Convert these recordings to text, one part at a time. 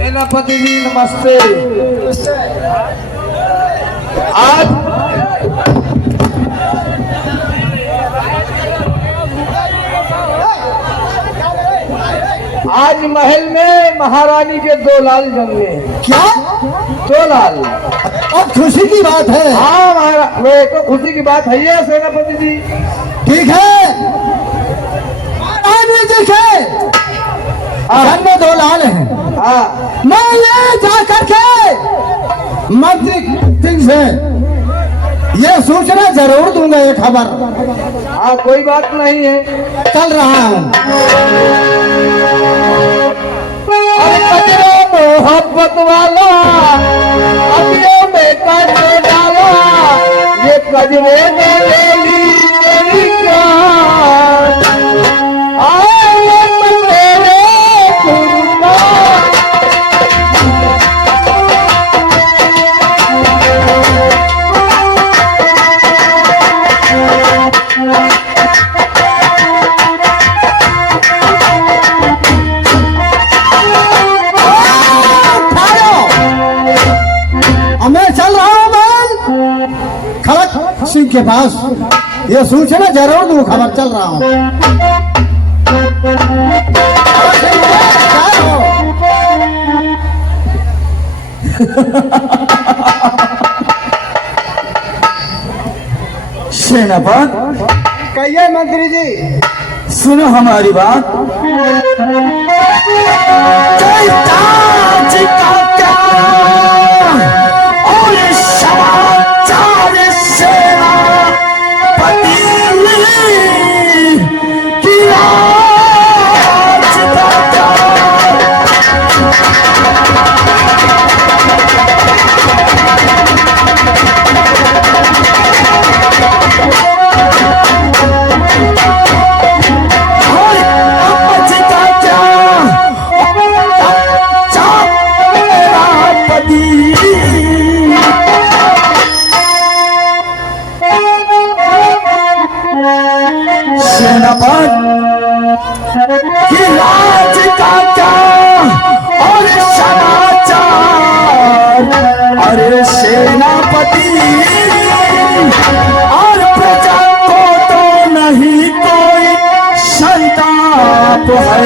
सेनापति जी नमस्ते। आज महल में महारानी के दो लाल जन्मे हैं। क्या? दो लाल? अब खुशी की बात है। हाँ महाराज, वे तो खुशी की बात है ये सेनापति जी। ठीक है, महारानी जी के जन्मे दो लाल हैं। हाँ, मैं ये जा करके मंत्री सिंह से ये सूचना जरूर दूंगा, ये खबर। हाँ कोई बात नहीं है, चल रहा हूँ। मोहब्बत वाला अपने में कैसे डाला, ये कजरे ने ले ली मेरी जान। आए मेरे सिंह के पास ये सूचना जरूर दूं, खबर। चल रहा हूँ। सेनापति कहिए मंत्री जी। सुनो हमारी बात। अरे सेनापति और प्रजा को तो नहीं कोई संताप है।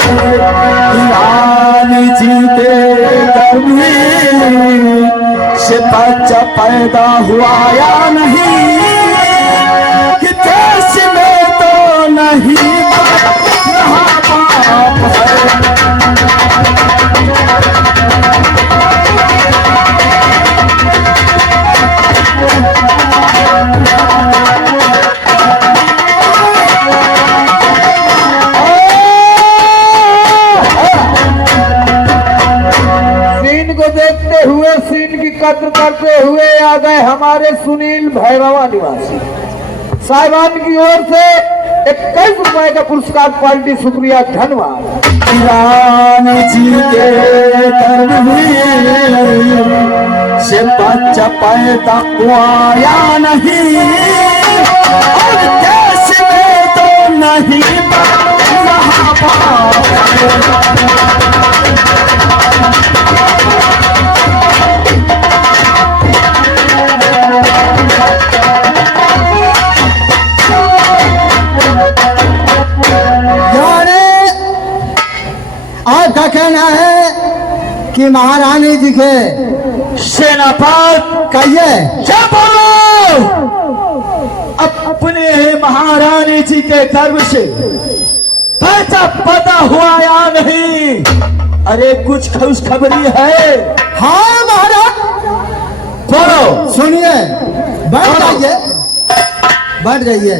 रानी जी के गर्भी से बच्चा पैदा हुआ या नहीं, कि देश में तो नहीं रहा बाप है। सीन की कद्र करते हुए आ गए हमारे सुनील भैरवा निवासी साहिबान की ओर से 21 रुपए का पुरस्कार पार्टी, शुक्रिया, धन्यवाद। रानी जी के गर्भी से बच्चा पैदा हुआ या नहीं, और देश में तो नहीं रहा बाप। आपका कहना है कि महारानी जी के सेनापति कहिए। क्या बोलो? के कर्म से पैसा पता हुआ या नहीं? अरे कुछ खुशखबरी है? हाँ महाराज, बोलो। सुनिए, बैठ जाइए, बैठ जाइए।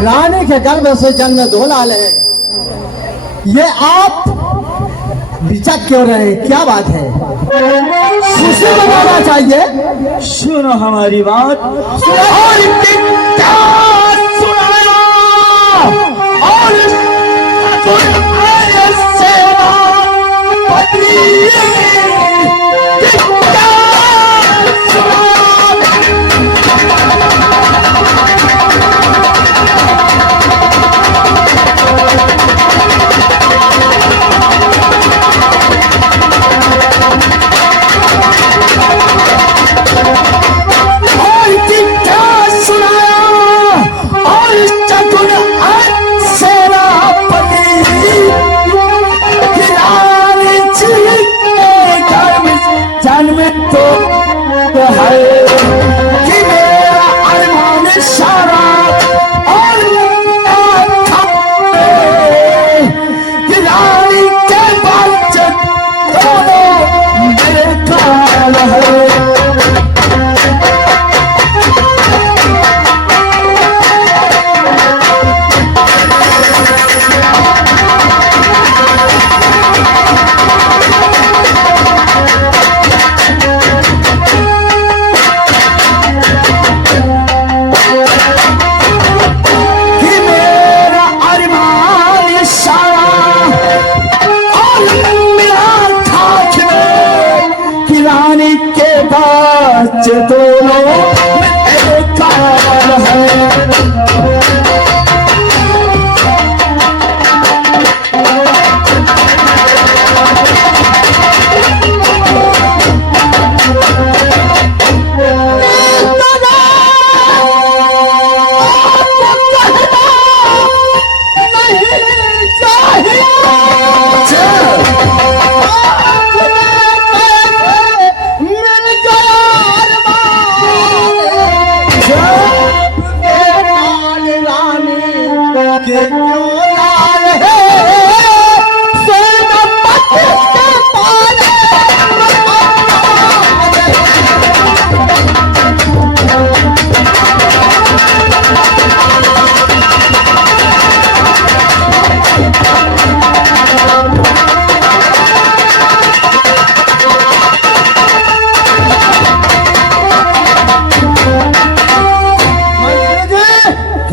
रानी के गर्भ से जन्म दो लाल है। ये आप बिचक क्यों रहे? क्या बात है? खुशी मनाना चाहिए। सुनो हमारी बात। और क्या सुनाया?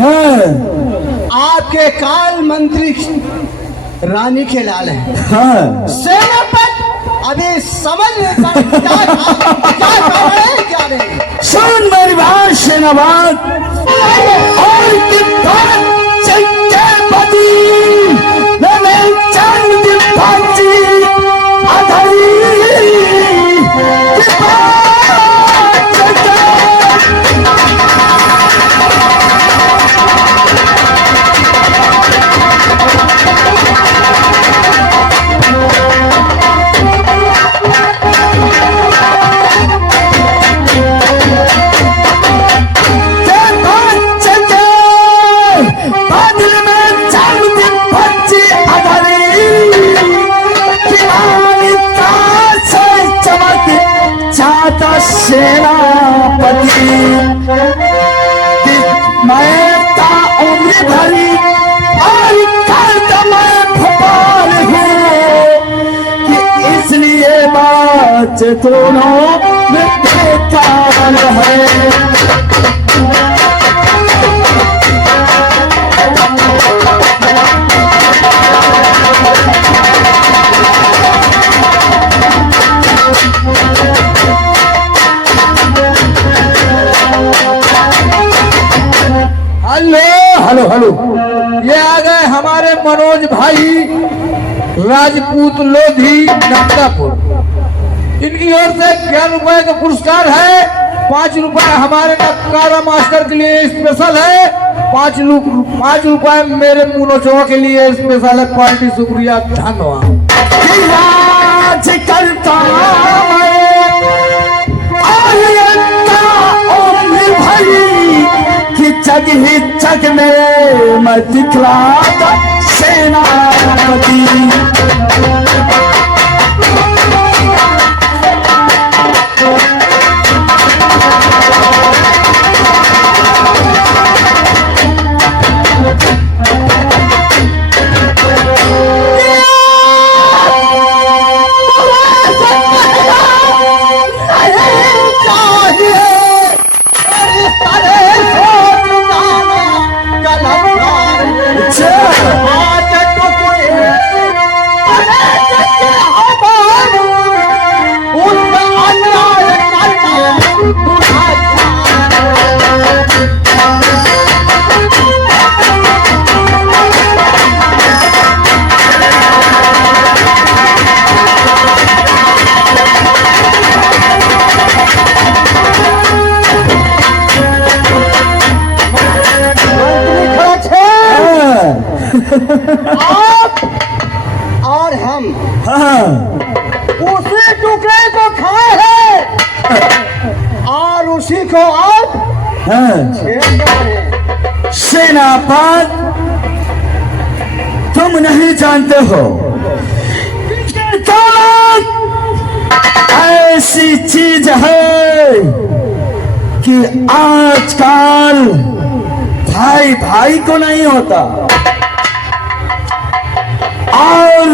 और आपके काल मंत्री रानी के लाल है। हाँ। सेनापति अभी समझ नहीं पा क्या नहीं। सुन मेरी बात सेनापत, और सेनापति मैं का उम्र भरी और कल मैं भोपाल हूँ कि इसलिए बात दोनों में बेकार है। हेलो। ये आ गए हमारे मनोज भाई राजपूत लोधी नक्कापुर। इनकी ओर से 11 रुपए का पुरस्कार है। 5 रुपए हमारे नक्कारा मास्टर के लिए स्पेशल है। 5 रुपए मेरे मुनोचवा के लिए स्पेशल है। पार्टी शुक्रिया, धन्यवाद। राज करता कि जग ही जग में मैं दिखलाता सेनापति। आप और हम उसी टुकड़े को खाए हैं और उसी को आप छेड़ रहे हैं। सेनापत, तुम नहीं जानते हो दौलत ऐसी चीज है कि आजकल भाई भाई को नहीं होता और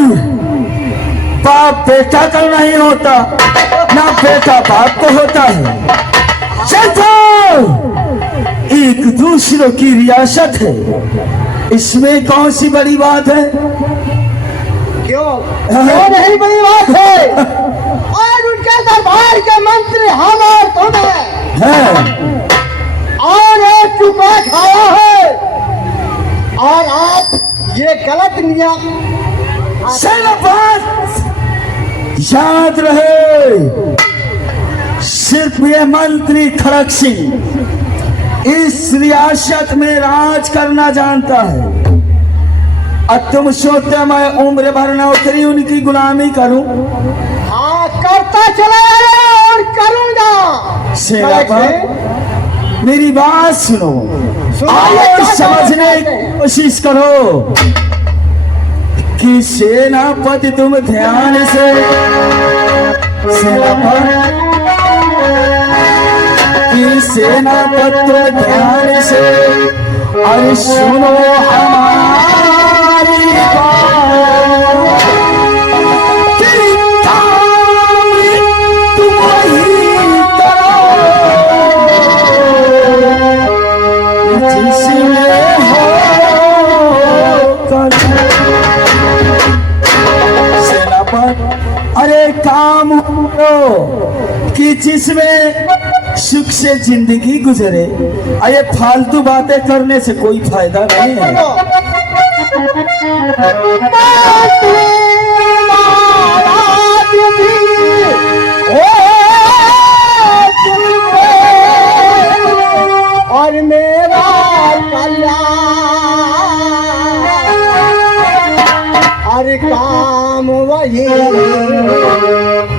बाप बेटा का नहीं होता, ना बेटा बाप को होता है। चलो, एक दूसरों की रियासत है, इसमें कौन सी बड़ी बात है? क्यों नहीं बड़ी बात है? और उनके दरबार के मंत्री हम और तुम हैं और एक टुकड़ा खाया है और आप ये गलत नियम। सेनापत, याद रहे, सिर्फ ये मंत्री खड़क सिंह इस रियासत में राज करना जानता है और तुम सोचते मैं उम्र भर नौकरी उनकी गुलामी करूं? हाँ, करता चला और करूंगा। सेनापत, मेरी बात सुनो और क्या समझने बात है? की कोशिश करो कि सेनापति तुम ध्यान से, सेनापति तुम ध्यान से और सुनो हमारी बात कि काम तुम ही करो जिसमें हो करो। अरे काम करो कि जिसमें सुख से जिंदगी गुजरे। अरे फालतू बातें करने से कोई फायदा नहीं है। और मेरा कल्याण और काम वही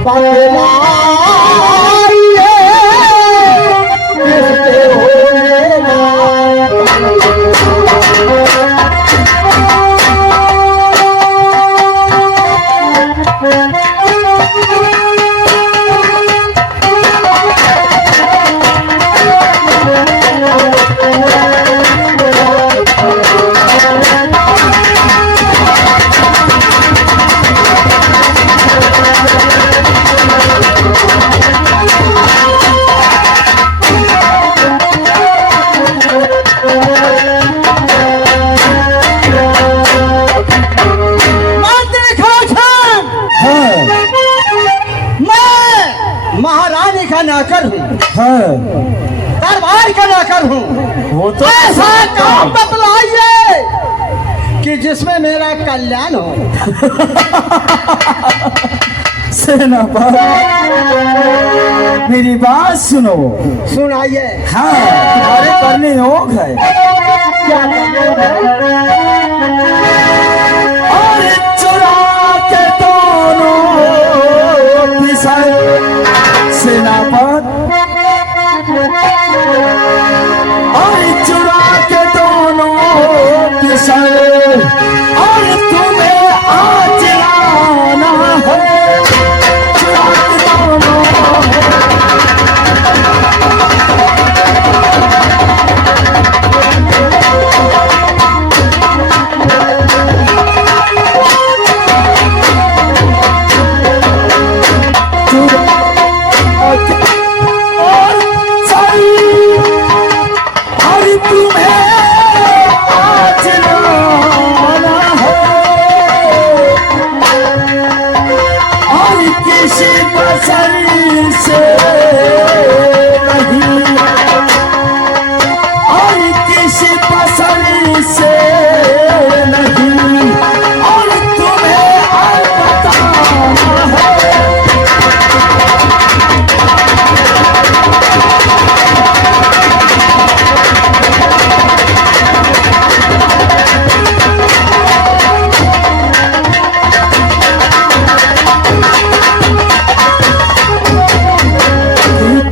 बदलाइए किसके होना। महारानी का नौकर हूँ, दरबार का नौकर हूँ। वो तो ऐसा काम बतलाइए कि जिसमें मेरा कल्याण हो। सेनापति, मेरी बात सुनो। सुनाइए। हाँ, तुम्हारे करने योग है। क्या करने है? और चुरा के दोनों पिसल सेनापति, और चुरा के दोनों पिसल, और तुम्हें आज लाना है। चुरा के दोनों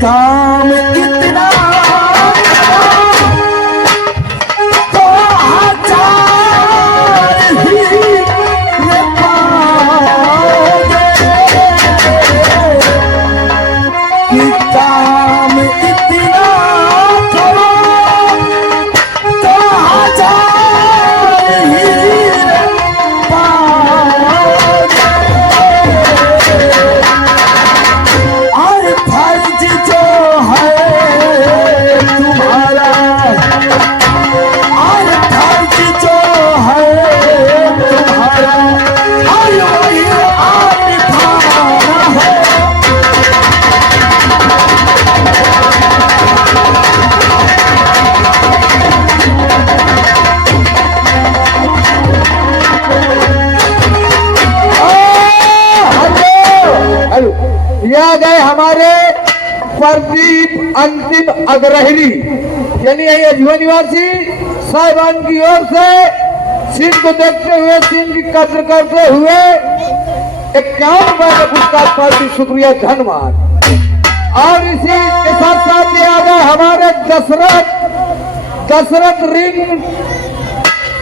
काम इतना तो हजार ही न पाओगे। कि काम इतना करो तो हजार ही न पाओगे। और फर्ज जो है तुम्हारा, और फर्ज जो है तुम्हारा, और वही आप निभाना है। हेलो, याद है हमारे प्रदीप अंतिम अग्रहरी यानी यही अजवा निवासी साहिबान की ओर से सीन को देखते हुए, सीन की कद्र करते हुए 51 रुपए का पुरस्कार पार्टी, शुक्रिया, धन्यवाद। और इसी के साथ साथ याद है हमारे Dasharath ring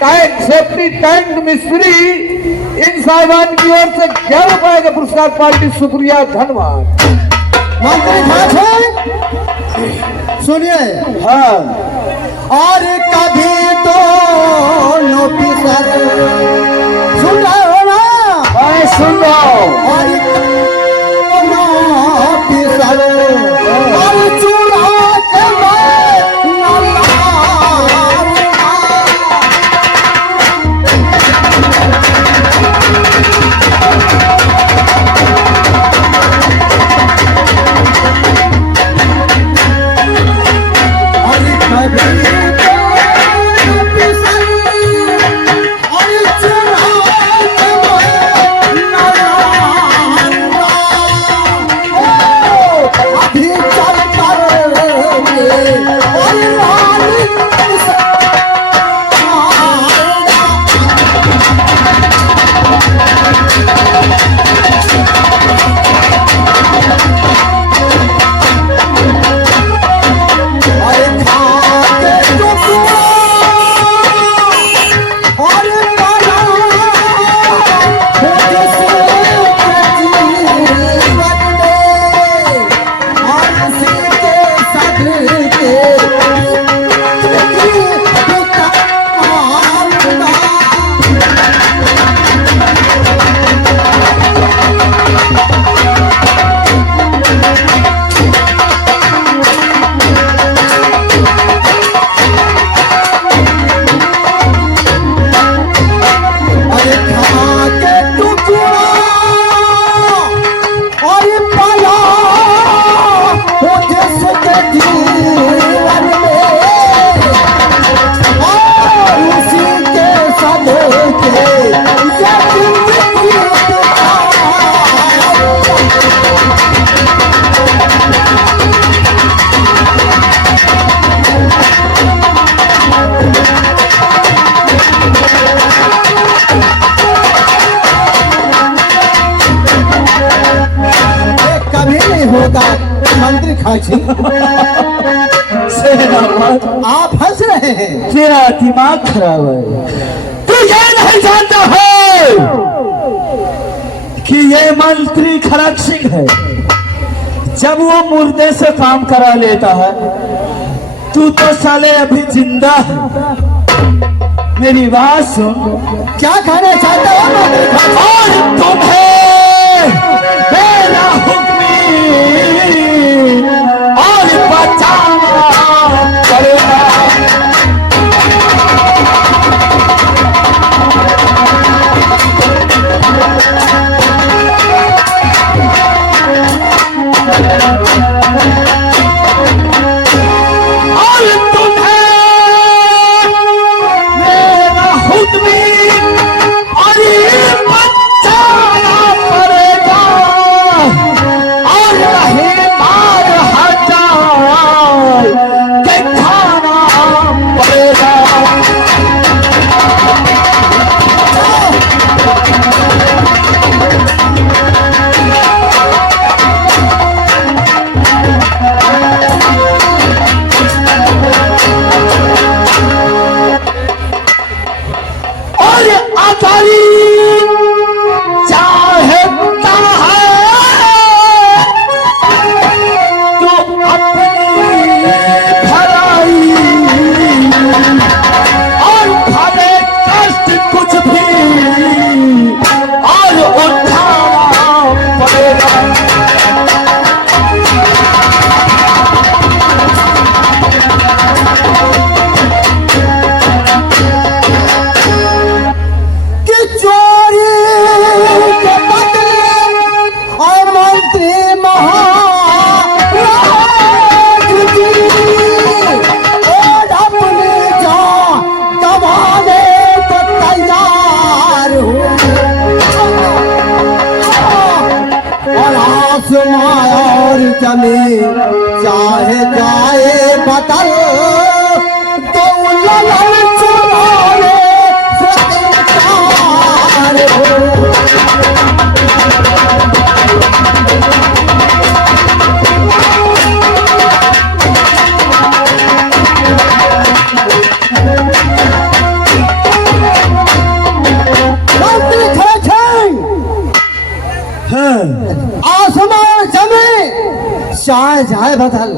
tank safety tank मिस्त्री, इन साहिबान की ओर से 11 रुपए का पुरस्कार पार्टी, शुक्रिया, धन्यवाद। मंत्री खास है, सुनिए। हाँ, और कभी तो नोटिसर सुन रहे हो ना? मैं सुन रहा हूँ। और नोटिसर और चुरा के मैं न लाऊंगा। खड़क सिंह, सेनापति, आप हंस रहे हैं। तेरा दिमाग खराब है। तू ये नहीं जानता है कि ये मंत्री खड़क सिंह है। जब वो मुर्दे से काम करा लेता है, तू तो साले अभी जिंदा है। मेरी बात सुन। क्या कहना चाहते हो मंत्री खड़क सिंह? और तुम्हें मेरा हुक्म और बचाना पड़ेगा। और तुम्हें मेरा हुक्म और बचाना पड़ेगा। और नहीं मार हटाए के खाना पड़ेगा। और अकाली चाहता है तो अपनी भलाई और भले कष्ट कुछ भी और उठाना पड़ेगा। कि चोरी के बदले और मंत्री महाराज की और अपनी जान गंवाने को तैयार हूँ। और आसमां और जमीन चाहे जाए बदल, तो ललन चुराने से इनकार हो। मंत्री खड़क सिंह, आसमान जमीन चाहे जाए बदल,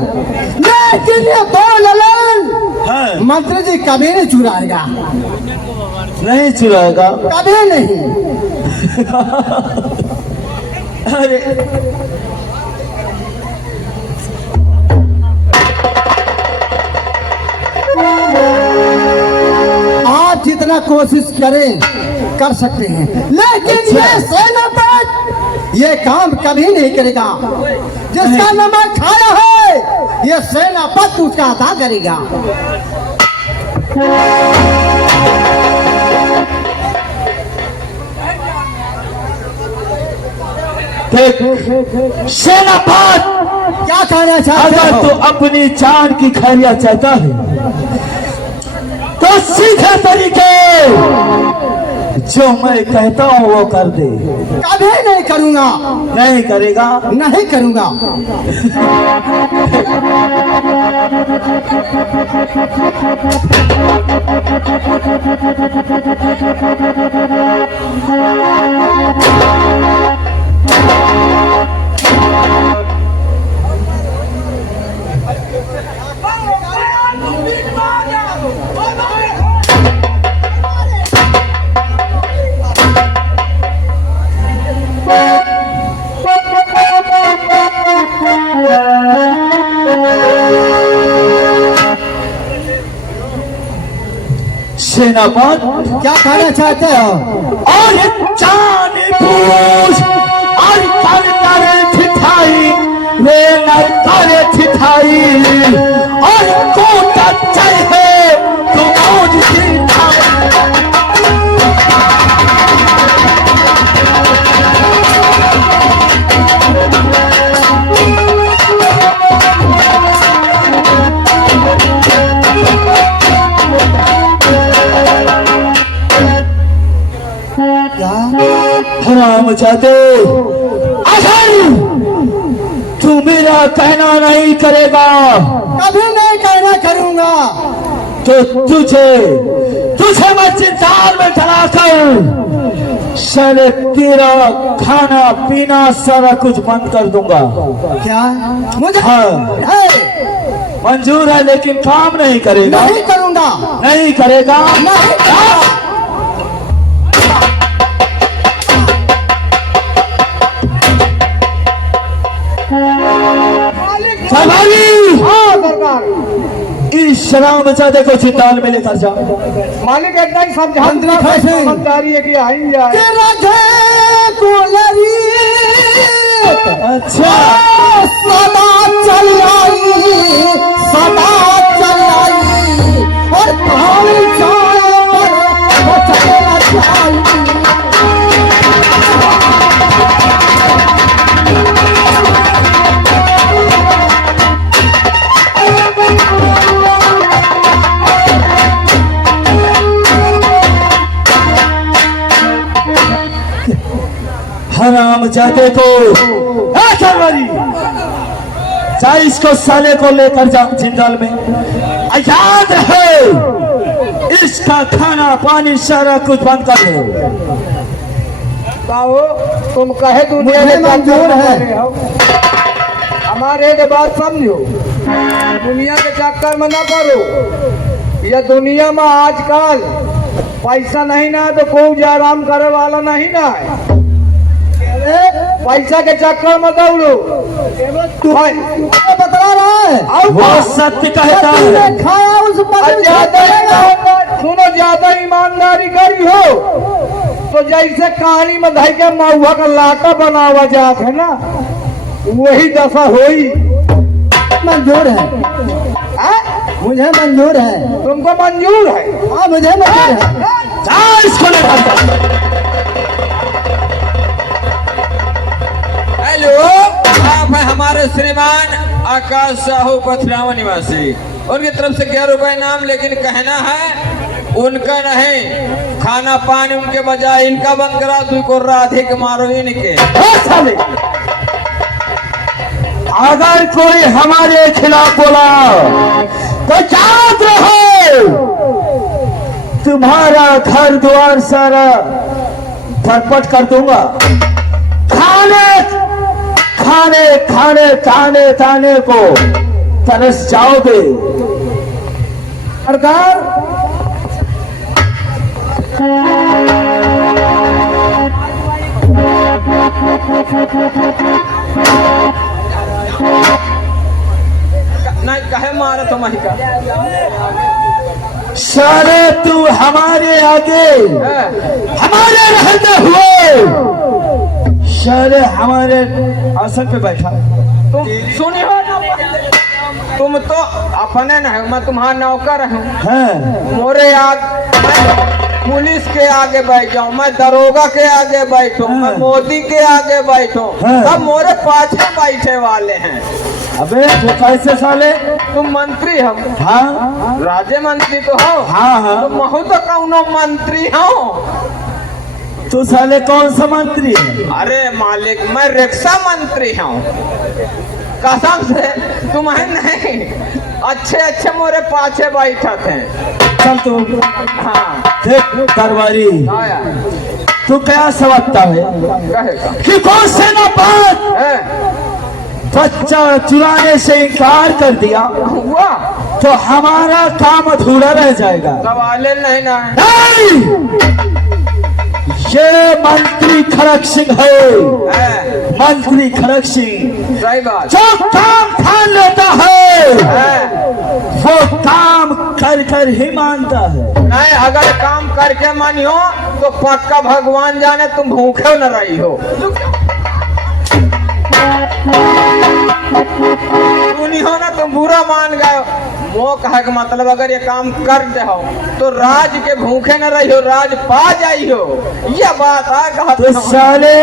लेकिन ये दो ललन मंत्री जी कभी नहीं चुराएगा, नहीं चुराएगा। कभी नहीं। अरे आप जितना कोशिश करें कर सकते हैं, लेकिन ये सेनापति ये काम कभी नहीं करेगा। जिसका नमक खाया है ये सेनापति उसका अदा करेगा। देख सेनापति, क्या कहना चाहते अगर हो? तू अपनी जान की खैरियत चाहता है तो सीधे तरीके जो मैं कहता हूँ वो कर दे। कभी नहीं करूंगा, नहीं करेगा। नहीं करूंगा। सेनापति, क्या कहना चाहते हो? और जान बूझ और कर ठिठाई रे न करे ठिठाई और कोटा चाहे तो मौज की हराम जादे, अगर तू मेरे मेरा कहना नहीं करेगा कभी नहीं कहना करूंगा। तो तुझे मैं चिंताल में चलाकर साले तेरा खाना पीना सारा कुछ बंद कर दूंगा। क्या मुझे हाँ। है, मंजूर है, लेकिन काम नहीं करेगा। नहीं करूंगा, नहीं करेगा। नहीं करूंगा। सरदारी, हाँ सरकार। इस शराब जादे को चिंताल में लेकर जा। मालिक इतना ही मंत्री कैसे? समझदारी है कि आई जाए। तेरा जय कुलरी अच्छा, सदा चलाई, सदा चलाई और प्राण जाए पर बचना चाहिए। हराम जादे को सरदारी, जा इसको साले को लेकर जा जिंदाल में। याद है, इसका खाना पानी सारा कुछ बंद कर दो। कहो तुम कहे दुनिया मुझे में मंजूर है। हमारे ये बात समझो, दुनिया के चक्कर में ना पड़ो। यह दुनिया में आजकल पैसा नहीं ना तो कोई आराम करे वाला नहीं ना है। पैसा के चक्कर में दौड़ो। तू बतला रहा है वो सत्य कहता है। तूने खाया उस पर ज्यादा सुनो, ज्यादा ईमानदारी करी हो तो जैसे कहानी में धई के महुआ का लाटा बनावा जात है ना, वही दशा होई। मंजूर है, मुझे मंजूर है। तुमको मंजूर है? हाँ मुझे मंजूर है। जा इसको लेकर जा। हेलो, आप है हमारे श्रीमान आकाश साहू पथरावा निवासी। उनकी तरफ से 11 रुपए नाम, लेकिन कहना है उनका नहीं, खाना पानी उनके बजाय इनका बंद करा। तू को राधे के मारो इनके। साले, अगर कोई हमारे खिलाफ बोला तो याद रहो, तुम्हारा घर द्वार सारा फटफट कर दूंगा। खाने ताने को तरस जाओगे। सरकार, नहीं कहे मारा तो मही का। सारे तू हमारे आगे हमारे रहते हुए सारे हमारे आसन पे बैठा। तुम सुनी हो ना, तुम तो अपने नहीं, मैं तुम्हारा नौकर हूँ। हैं? मोरे मैं पुलिस के आगे बैठ जाऊँ, मैं दरोगा के आगे बैठूं, मैं मोदी के आगे बैठूं, सब मोरे पाछे बैठे वाले हैं। अबे तो कैसे साले? तुम मंत्री हो? हाँ राज्य मंत्री तो हो। हाँ हाँ। तुम महू तो कौनो मंत्री हो। तू साले कौन सा मंत्री है? अरे मालिक, मैं रिक्शा मंत्री हूँ कसम से। तुम्हें नहीं, अच्छे मोरे पाछे बैठा थे। चल तू हाँ देख दरबारी, आया तू क्या समझता है कहेगा कि कौन से ना बात है? बच्चा चुराने से इनकार कर दिया हुआ तो हमारा काम अधूरा रह जाएगा। सवाले नहीं ना। नहीं! ये मंत्री खड़क सिंह है, मंत्री खड़क सिंह। सही बात जो काम ठान लेता है है। वो काम कर कर ही मानता है। नहीं, अगर काम करके मानियो तो पक्का भगवान जाने तुम भूखे न रही हो। सुनी हो ना, तुम बुरा मान गए। वो कहे का मतलब अगर ये काम कर दे हो तो राज के भूखे न रही हो, राज पा जाई हो। ये बात आ तो साले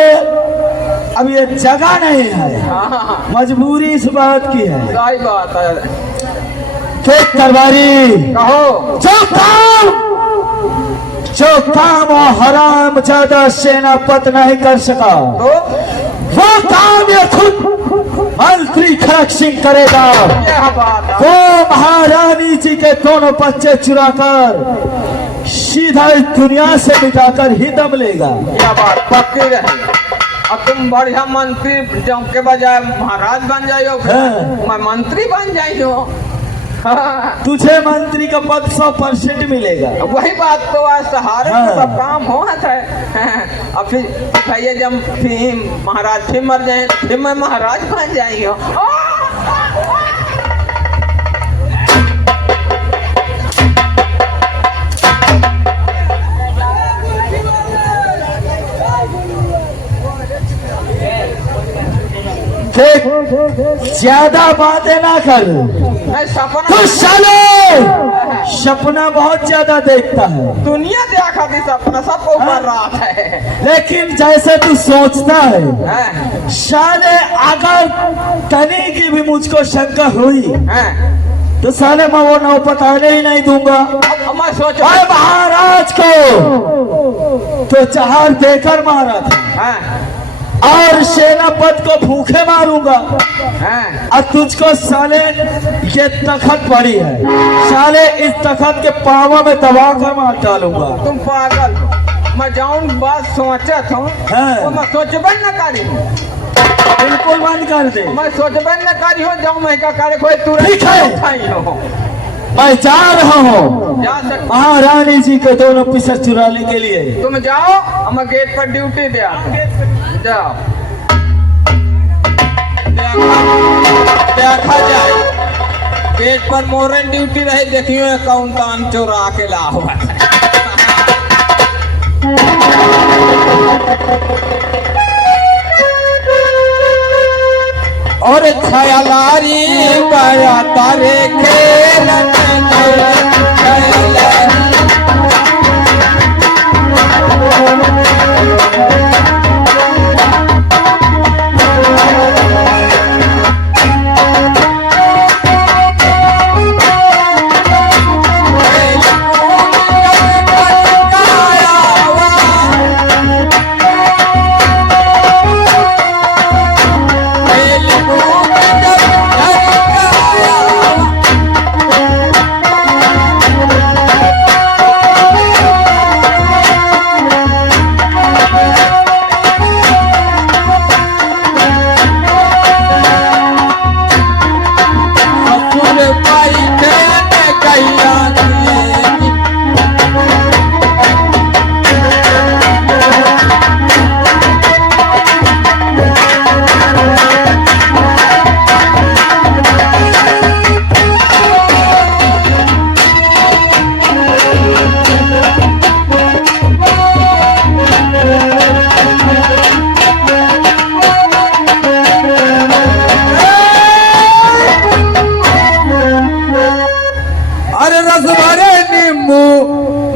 अब ये जगह नहीं है, हाँ, मजबूरी इस बात की है। सही बात है। देख दरबारी, कहो जो काम हराम ज्यादा सेनापत नहीं कर सका, तो वो काम ये खुद मंत्री खड़क सिंह करेगा। क्या बात है। वो महारानी जी के दोनों बच्चे चुराकर सीधा इस दुनिया से मिटाकर ही दम लेगा। क्या बात पक्की रही। अब तुम बढ़िया मंत्री के बजाय महाराज बन जाइयो, मैं मंत्री बन जाइयो। हाँ। तुझे मंत्री का पद 100% मिलेगा। वही बात तो आज सहारे में सब काम हो है। अब फिर भैया जब फिर महाराज फिर मर जाए फिर मैं महाराज बन जाइयो। देख, ज्यादा बातें ना कर। सपना तू साले सपना बहुत ज्यादा देखता है। दुनिया देखा थी सपना सबको ऊपर रात है। लेकिन जैसे तू सोचता है, हैं? साले अगर तनी की भी मुझको शंका हुई हैं? तो साले मैं वो नाव पताने ही नहीं दूंगा। अब मैं सोच और महाराज को तो जहार देकर मारा था हैं? और सेनापति को भूखे मारूंगा। हैं? और तुझको साले ये तखत पड़ी है, साले इस तखत के पावा में दबा कर मार डालूंगा। तुम पागल। मैं जाऊं बात सोचा था तो मैं सोचबे न करी। बिल्कुल बंद कर दे। मैं सोचबे न करी हो जाऊं मैं क्या करे कोई तुरंत ठीक है। उठाई हो। मैं जा रहा हूँ जा सकते महारानी जी के दोनों पिसर चुराने के लिए। तुम जाओ, मैं गेट पर ड्यूटी दे जाओ। देखा जाए गेट पर मोरन ड्यूटी रहे, देखियो अकाउंट चोरा के ला हुआ है। और छयालारी पाया तारे खेलन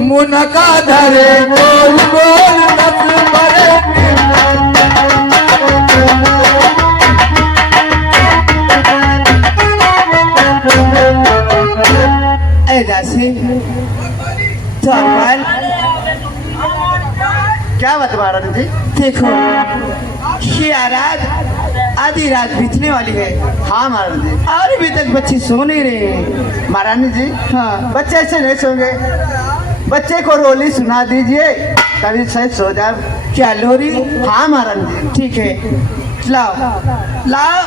मुनका धरे गोल गोल रस भरे। दासी तो क्या बता महारानी जी? देखो ये रात आधी रात बीतने वाली है। हाँ महारानी जी, और अभी तक बच्चे सो नहीं रहे हैं। महारानी जी हाँ, बच्चे ऐसे नहीं सोंगे। बच्चे को रोली सुना दीजिए, कभी शायद सो जाए। क्या लोरी? हाँ महारानी जी। ठीक है, लाओ लाओ।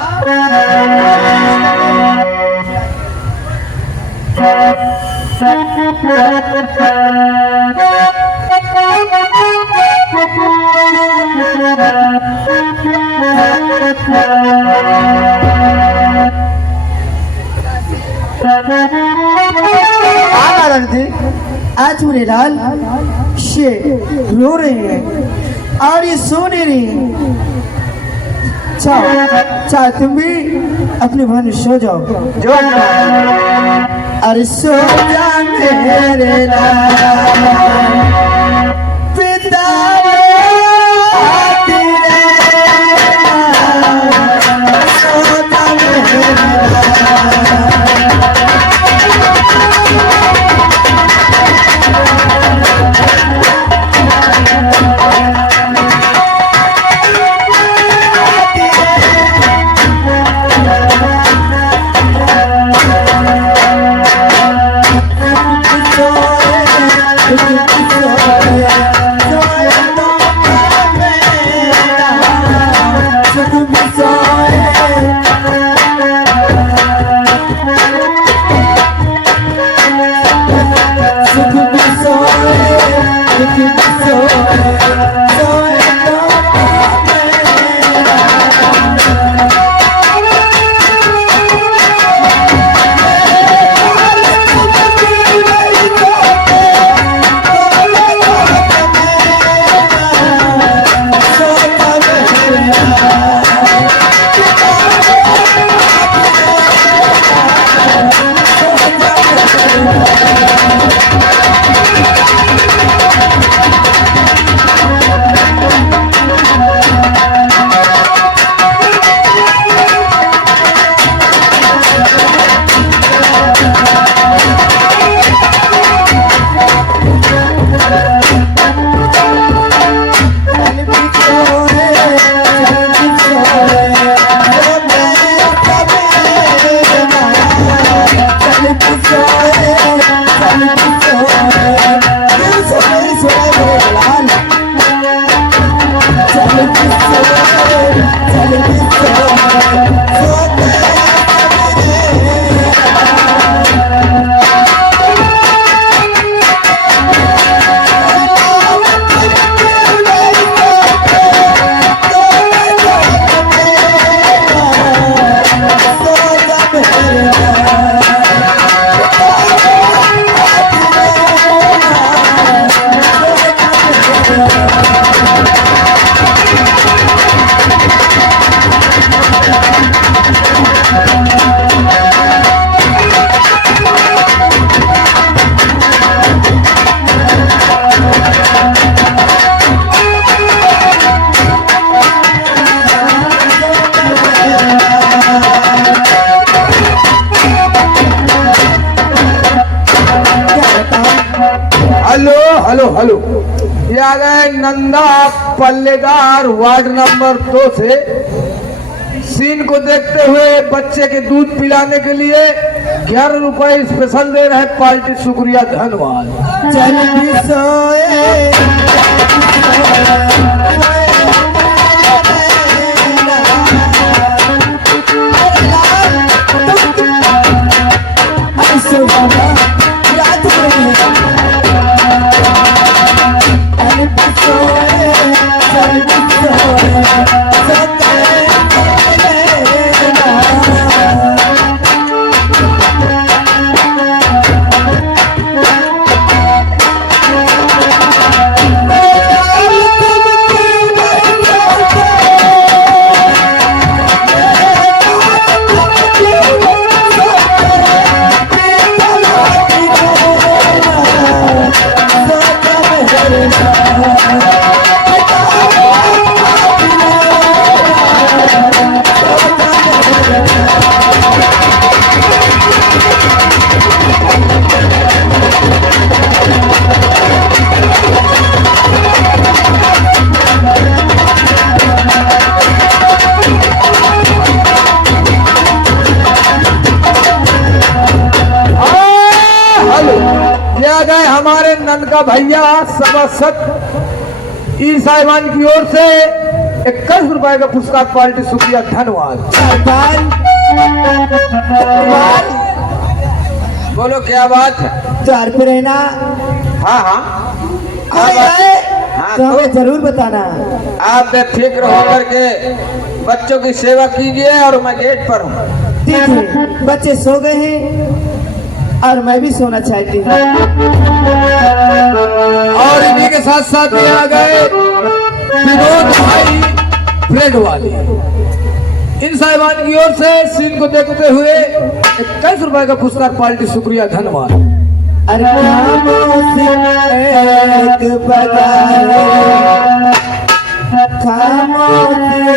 महारानी जी आज मेरे लाल ये रो रहे हैं और ये सो नहीं रही हैं। चाह तुम भी अपने भाई सो जाओ। जो अरे सो जा मेरे लाल पिता हेलो हेलो हेलो। ये आ गए नंदा पल्लेदार वार्ड नंबर 2 से। सीन को देखते हुए बच्चे के दूध पिलाने के लिए 11 रुपए स्पेशल दे रहे हैं पार्टी। शुक्रिया, धन्यवाद। चल भी सोए हमारे ननका भैया सभासद ई साहिबान की ओर से 21 रुपए का पुरस्कार पार्टी। शुक्रिया, धन्यवाद। बोलो क्या बात है? 4 पे रहना। हाँ हाँ हाँ, तो हमें जरूर बताना। आप बेफिक्र होकर के बच्चों की सेवा कीजिए और मैं गेट पर हूँ। ठीक है, बच्चे सो गए हैं और मैं भी सोना चाहती हूँ। और इन्हीं के साथ साथ ये आ गए विनोद भाई ब्रेड वाले। इन साहिबान की ओर से सीन को देखते हुए 21 रुपए का पुरस्कार पार्टी। शुक्रिया, धन्यवाद। अरे खामोशी एक बजाए, खामोशी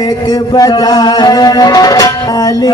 एक बजाए, अली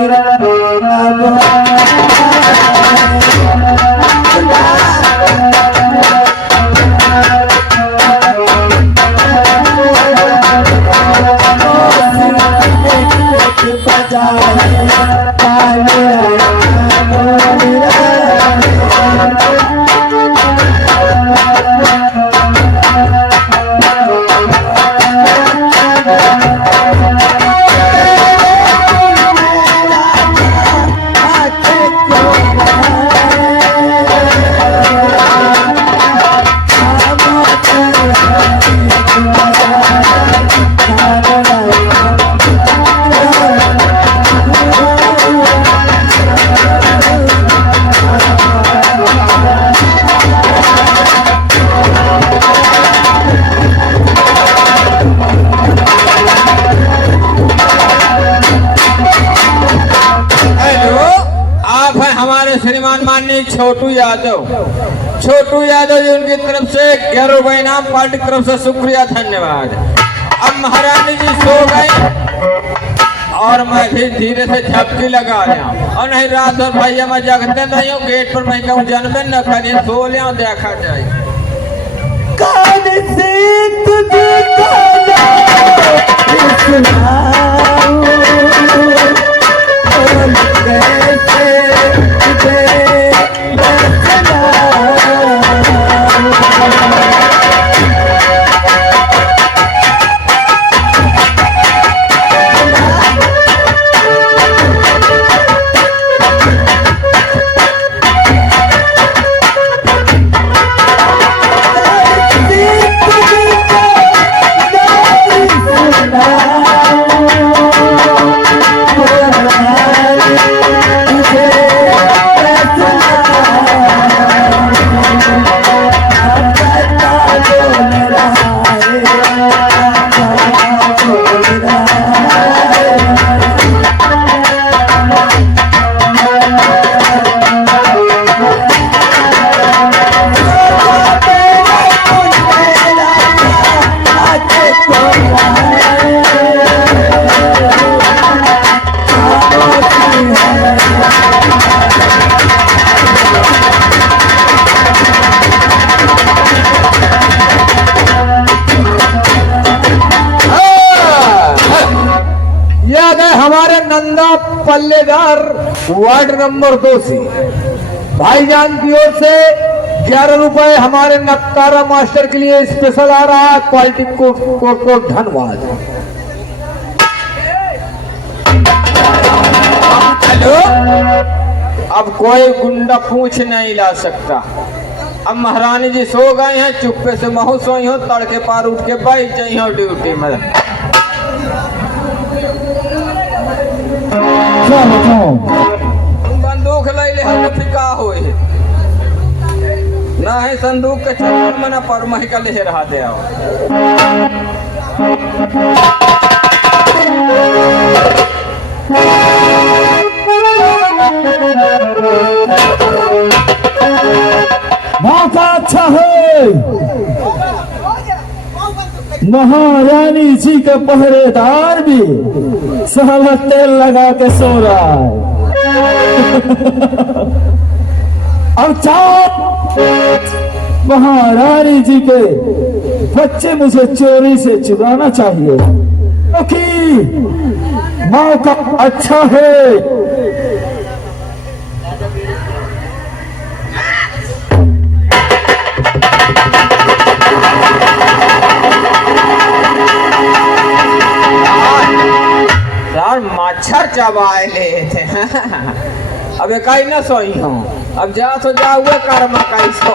श्रीमान माननीय छोटू यादव जी, उनकी तरफ से 11 रुपए इनाम पार्टी की तरफ से। शुक्रिया, धन्यवाद। अब महारानी जी सो गए और मैं भी धीरे से झपकी लगा रहा और नहीं रात और भैया मैं जगते नहीं हूँ। गेट पर मैं कहूँ जन्म न करिए, सो लिया देखा जाए। कान से तुझको नंदा पल्लेदार वार्ड नंबर 2 से भाईजान की ओर से 11 रुपए हमारे नक्कारा मास्टर के लिए स्पेशल आ रहा है। क्वालिटी को धन्यवाद। हेलो, अब कोई गुंडा पूछ नहीं ला सकता। अब महारानी जी सो गए हैं, चुप्पे से महू सोई हो, तड़के पार उठ के बैठ जाई हो ड्यूटी में। क्या बताऊं? बंदूक ले ले हम फिका होए ना है संदूक के चक्कर में ना पर मही का ले रहा दे आओ। मौका अच्छा है, महारानी जी के पहरेदार भी साला तेल लगा के सो रहा है। अब चार महारानी जी के बच्चे मुझे चोरी से चुराना चाहिए, क्योंकि मौका अच्छा है। मच्छर चबाए ले थे। अब कहीं न सोई हूँ, अब जा तो जा हुए कर्म कहीं सो।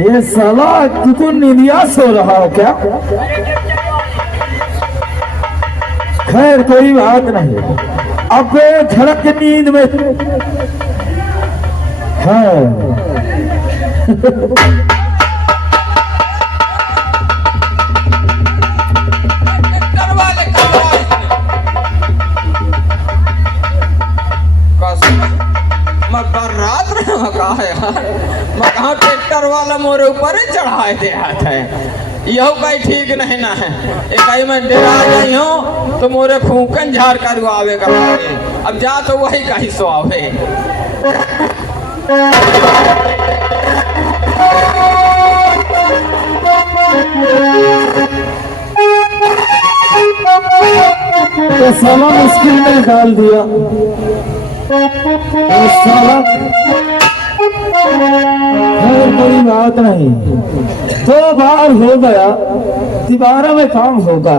ये साला तुझको निंदिया सो रहा हो क्या? खैर कोई बात नहीं, अब झड़क के नींद में हाँ। रात में कहा है यार, मैं कहा ट्रैक्टर वाला मोरे ऊपर ही चढ़ाए दे हाथ है। यह कहीं ठीक नहीं ना है। एक मैं डेरा गई हूँ तो मोरे फूकन झाड़ कर आवे का। अब जा तो वही कहीं सो आवे। तो साला मुश्किल में डाल दिया। साला खैर कोई बात नहीं, 2 बार हो गया, दोबारा में काम होगा।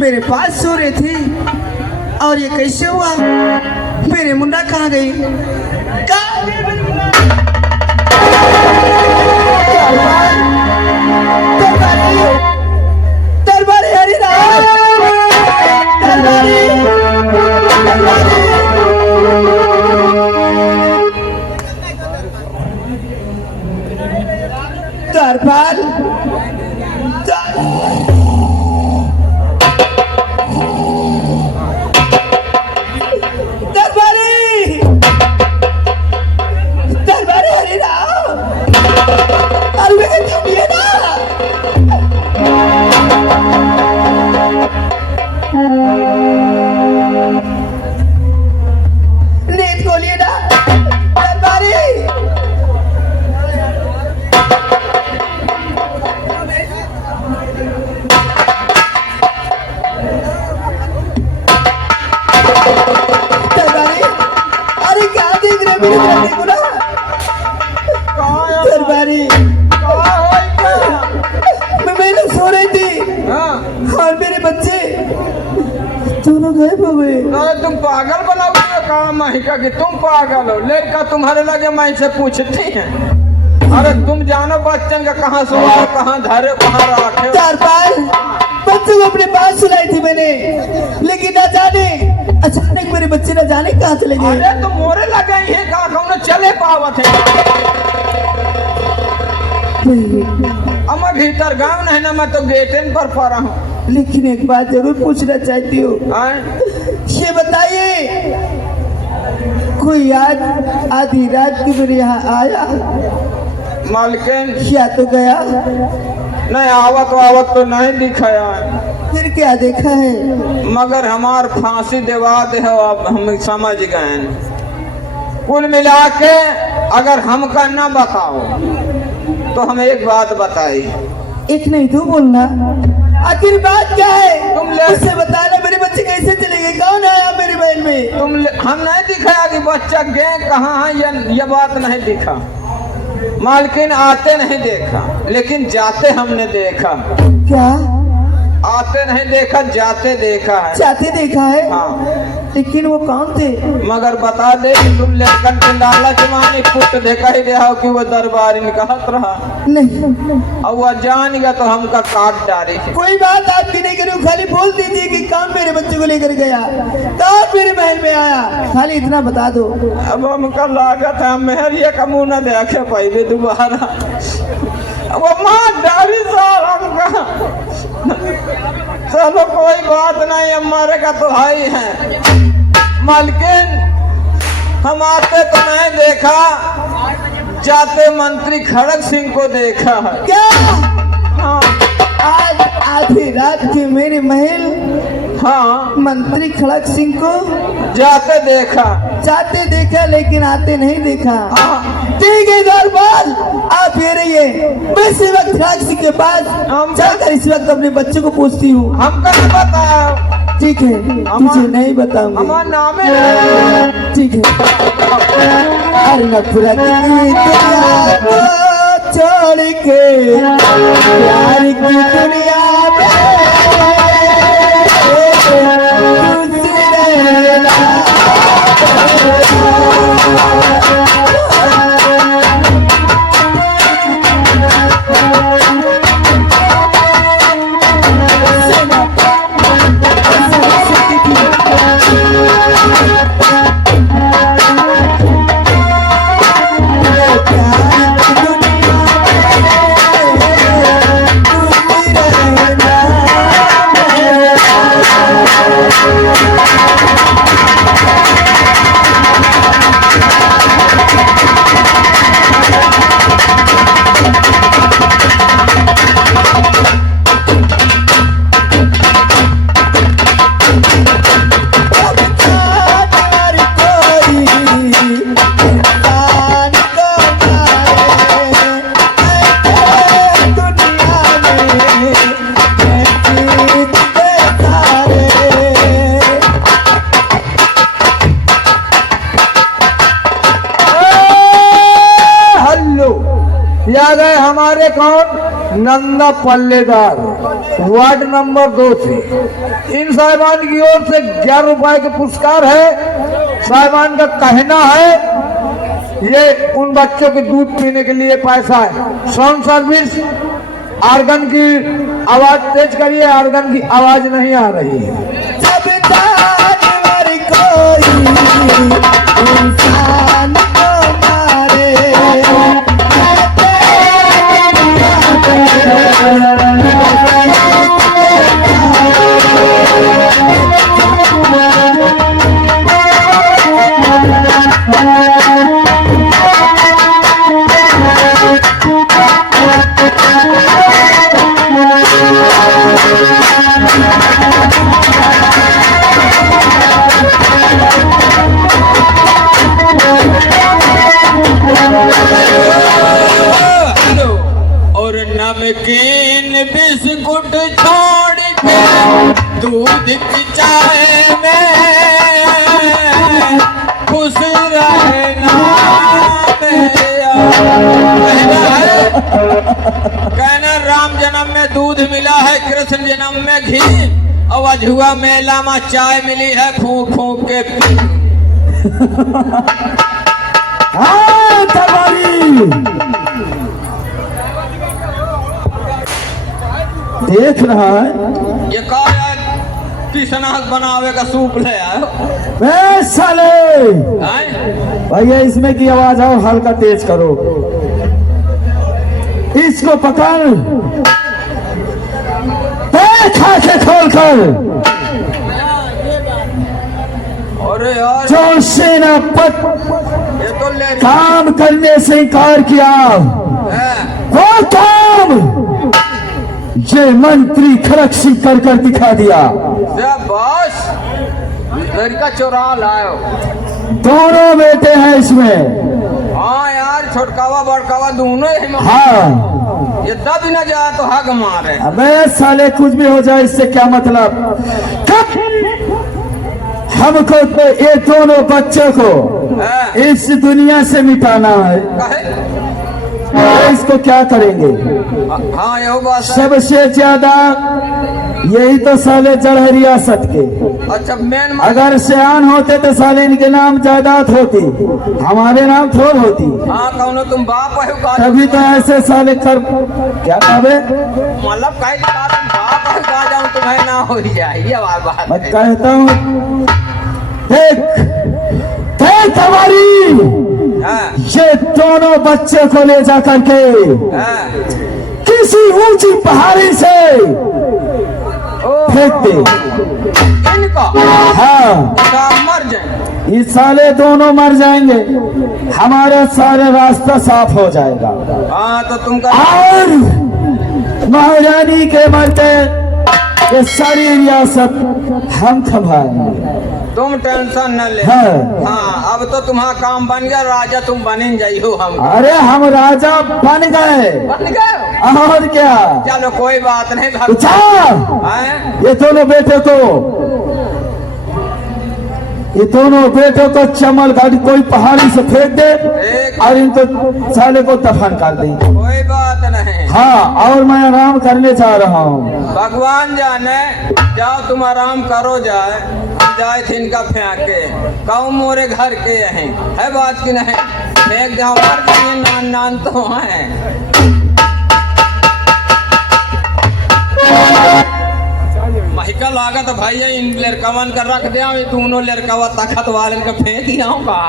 मेरे पास सो रही थी और ये कैसे हुआ? मेरे मुंडा कहाँ गई? दरबारी हरिराम, दरबार दरबारी मैं सो रही थी और मेरे बच्चे दोनों गायब हो गए। अरे तुम पागल बनाओगे कहा महिका कि तुम पागल हो, लड़का तुम्हारे लगे मैं से पूछती है। अरे तुम जानो बच्चन का कहाँ सुधार, कहाँ धरे, कहाँ रखे। चार बार बच्चों को अपने पास सुलाई थी मैंने, लेकिन न जाने अचानक मेरे बच्चे न जाने कहाँ चले गए। अरे तुम मोरे लगे है कहा कौन चले पावत है। अमर भीतर गाँव नहीं ना, मैं तो गेटन पर पड़ा हूँ। लेकिन एक बात जरूर पूछना चाहती हूँ, ये बताइए कोई आज आधी रात की मेरे यहाँ आया मालकिन? क्या तो गया नहीं, आवत तो नहीं दिखाया है। फिर क्या देखा है? मगर हमार फांसी देवा दे हो, अब हम समझ गए। कुल मिला के अगर हमका न बताओ तो हम एक बात बताई। एक नहीं तू बोलना, आखिर बात क्या है? तुम ले उससे बताना मेरे बच्चे कैसे चले गए, कौन आया मेरे बहन में? हम नहीं दिखाया कि बच्चा गए कहाँ है, ये बात नहीं दिखा। मालकिन आते नहीं देखा, लेकिन जाते हमने देखा। क्या आते नहीं देखा, जाते देखा है। जाते देखा है? हाँ। लेकिन वो कौन थे? मगर बता दे कि तुम लड़कन के लालच मानी पुट देखा ही रहा कि वो दरबारी में कहत रहा। नहीं। और वह जान गया तो हमका काट डाली। कोई बात आपकी नहीं करूँ, खाली बोल दीजिए कि कौन मेरे बच्चे को लेकर गया, कौन मेरे महल में आया, खाली इतना बता दो। अब हमका लागत है मेहरिया का मुँह न देखे पाइबे दोबारा। वो माँ डाली सार हमका। चलो कोई बात नहीं, हमारे का तो भाई है। मालकिन हम आते तो नहीं देखा, जाते मंत्री खड़क सिंह को देखा है। क्या? हाँ। आज आधी रात के मेरे महल हाँ, मंत्री खड़क सिंह को जाते देखा। जाते देखा लेकिन आते नहीं देखा। हाँ। ठीक है दरबार, आप ये रहिए, मैं इस वक्त खड़क सिंह के पास जाकर इस वक्त अपने बच्चे को पूछती हूँ। हमका नहीं बताया। ठीक है, तुझे नहीं बताऊंगी। हमारा नाम है। ठीक है। अरे नफरत की दुनिया को छोड़ के प्यार की दुनिया में खुश रहना। गए हमारे कौन नंदा पल्लेदार वार्ड नंबर 2 से। इन साहिबान की ओर से 11 रुपए के पुरस्कार है। साहिबान का कहना है ये उन बच्चों के दूध पीने के लिए पैसा है। साउंड सर्विस, आर्गन की आवाज तेज करिए, आर्गन की आवाज नहीं आ रही है। इंसान को मारे नमकीन बिस्कुट छोड़ के दूध की चाय में खुश रहना कहना राम जन्म में दूध मिला है, कृष्ण जन्म में घी, और अझुआ मेला में चाय मिली है फूंक फूंक के हाँ दरबारी, देख रहा है ये का किसनाक बनावे का सूप ले आयो बे साले। हैं? भैया इसमें की आवाज आओ हल्का तेज करो, इसको पकड़ खा के खोल कर। अरे यार जो सेनापत ये तो ले काम करने से इनकार किया है। वो काम ये मंत्री खड़क सिंह कर दिखा दिया। बॉस लड़का चुरा लायो। दोनों बेटे हैं इसमें। हाँ यार छोटकावा बड़कावा दोनों ही हाँ ये दब न जाए तो हक मारे। अबे साले कुछ भी हो जाए इससे क्या मतलब। कब हमको तो ये दोनों बच्चों को है। इस दुनिया से मिटाना है। कहे? इसको क्या करेंगे। हाँ यही बात है। सबसे ज्यादा यही तो साले जड़ है रियासत के। अच्छा मेन अगर सियान होते तो साले इनके नाम जायदाद होती, हमारे नाम थोड़ होती। हाँ कौनो तुम बाप है का तभी तो ऐसे साले कर क्या कहे मतलब कहे तुम बाप है का जाऊं तुम्हें ना हो जाए ये बात मैं है। कहता हूँ देख देख हमारी हाँ, ये दोनों बच्चे को ले जा करके हाँ। किसी ऊंची पहाड़ी से फेंक दे। इनका हाँ का मर जाए। ये साले दोनों मर जाएंगे, हमारा सारा रास्ता साफ हो जाएगा हाँ तो तुम का और महारानी के मरते ये सारी रियासत हम संभालेंगे। तुम टेंशन न ले। हाँ। हाँ अब तो तुम्हारा काम बन गया, राजा तुम बन जाई हो। हम अरे हम राजा बन गए बन गए। और क्या। चलो कोई बात नहीं उठा हैं? ये दोनों बेटों को चमल गाड़ी कोई पहाड़ी से फेंक दे एक और इनको साले को दफन कर दें। कोई बात नहीं। हाँ और मैं आराम करने जा रहा हूँ। भगवान जाने, जाओ तुम आराम करो। जाए थे इनका फेंके कहूँ मोरे घर के है बात की नहीं। फेंक जाओ मर जाइए नान तो है। महिका लागत भैया इन लड़कवन का रख दे। ये दोनों लड़कवा तखत वाले का फेंक ही का।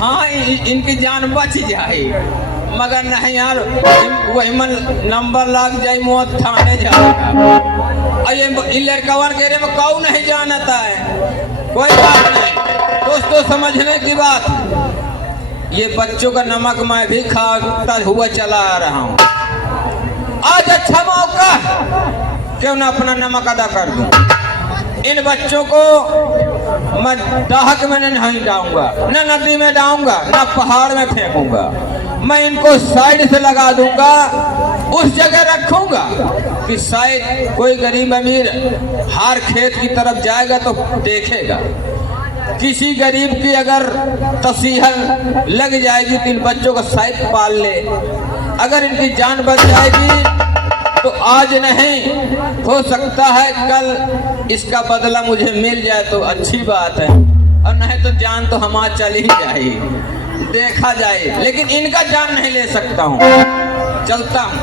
हाँ इनकी जान बच जाए मगर नहीं यार वही मन नंबर लग जाए मौत थाने जाएगा। ये लड़कवन के रे में कौ नहीं जानता है। कोई बात नहीं दोस्तों समझने की बात। ये बच्चों का नमक मैं भी खाता हुआ चला आ रहा हूँ। आज अच्छा मौका क्यों ना अपना नमक अदा कर दूं। इन बच्चों को मैं दाहक में नहीं डालूंगा, न नदी में डालूंगा, न पहाड़ में फेंकूंगा। मैं इनको साइड से लगा दूंगा, उस जगह रखूंगा कि शायद कोई गरीब अमीर हार खेत की तरफ जाएगा तो देखेगा। किसी गरीब की अगर तसीहल लग जाएगी तो इन बच्चों को शायद पाल ले। अगर इनकी जान बच जाएगी तो आज नहीं हो सकता है कल इसका बदला मुझे मिल जाए तो अच्छी बात है, और नहीं तो जान तो हमारी चली ही जाए। देखा जाए लेकिन इनका जान नहीं ले सकता हूँ। चलता हूँ।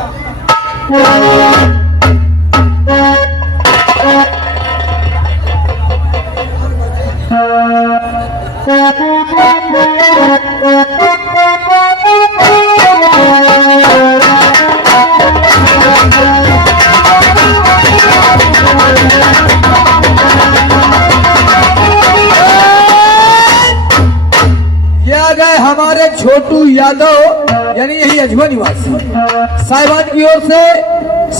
ये आ गए हमारे छोटू यादव यानी यही अजवा निवासी। साहिबान की ओर से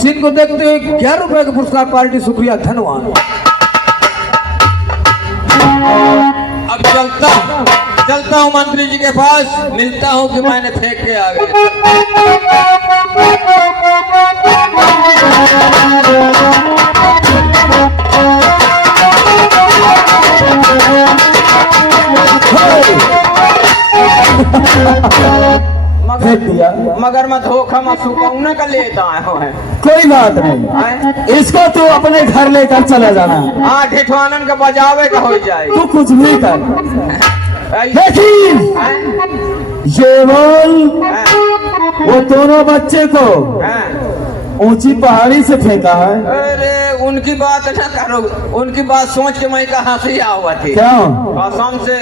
सिंह को देखते हुए 11 रुपए का पुरस्कार पार्टी शुक्रिया धन्यवाद। अब चलता हूँ मंत्री जी के पास, मिलता हूँ कि मैंने फेंक के आ गया। फेंक दिया मगर मैं धोखा सूखा में सुखौना का लेता है। कोई बात नहीं, इसको तू अपने घर लेकर चला जाना। हाँ ठेठवानन का बजावे का हो जाए। तू कुछ भी कर, लेकिन ये बोल वो दोनों बच्चे को ऊंची पहाड़ी से फेंका है। अरे उनकी बात ना करो, उनकी बात सोच के मैं का हंसी आवा थी। क्यों? कसम से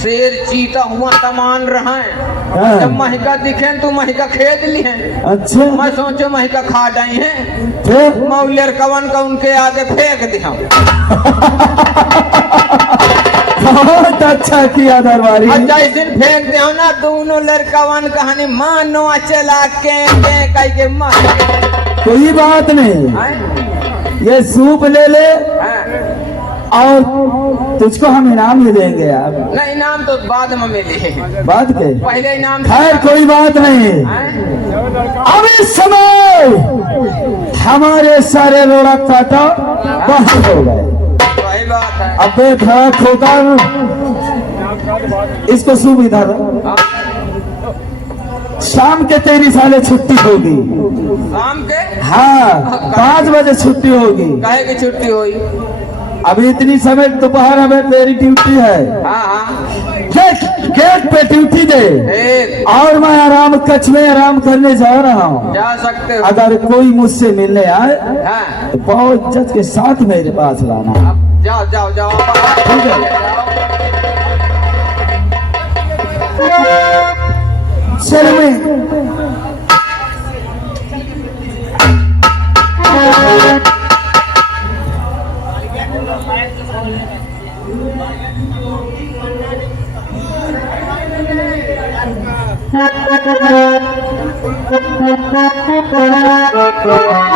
शेर चीता हुआ तमान रहा है। जब महिका दिखे तो महिका खेद ली है। अच्छा, मैं सोचे महिका खा डाई है, फिर मौलेर कवन का उनके आगे फेंक दिया। बहुत अच्छा किया दरबारी। जिस दिन फेंक दे ना दोनों लड़कवन कहानी मानो चला के मार। कोई बात नहीं, ये सूप ले ले और तुझको हम इनाम भी देंगे यार। नहीं इनाम तो बाद में मिले, बात के पहले इनाम। खैर कोई बात नहीं, अब इस समय हमारे सारे रोड़ा काटा बाहर हो गए। वही बात है। अबे धड़ा खोकर इसको सूप इधर, शाम के तेरी साले छुट्टी होगी। शाम के? हाँ 5 बजे छुट्टी होगी। काहे की छुट्टी हुई? अभी इतनी समय दोपहर में तेरी ड्यूटी है। हाँ गेट पे ड्यूटी दे और मैं आराम कच्छ में आराम करने जा रहा हूँ। जा सकते हो। अगर कोई मुझसे मिलने आए हाँ। तो बहुत इज्जत के साथ मेरे पास लाना। जाओ जाओ जाओ। ठीक है, चल में Thank you.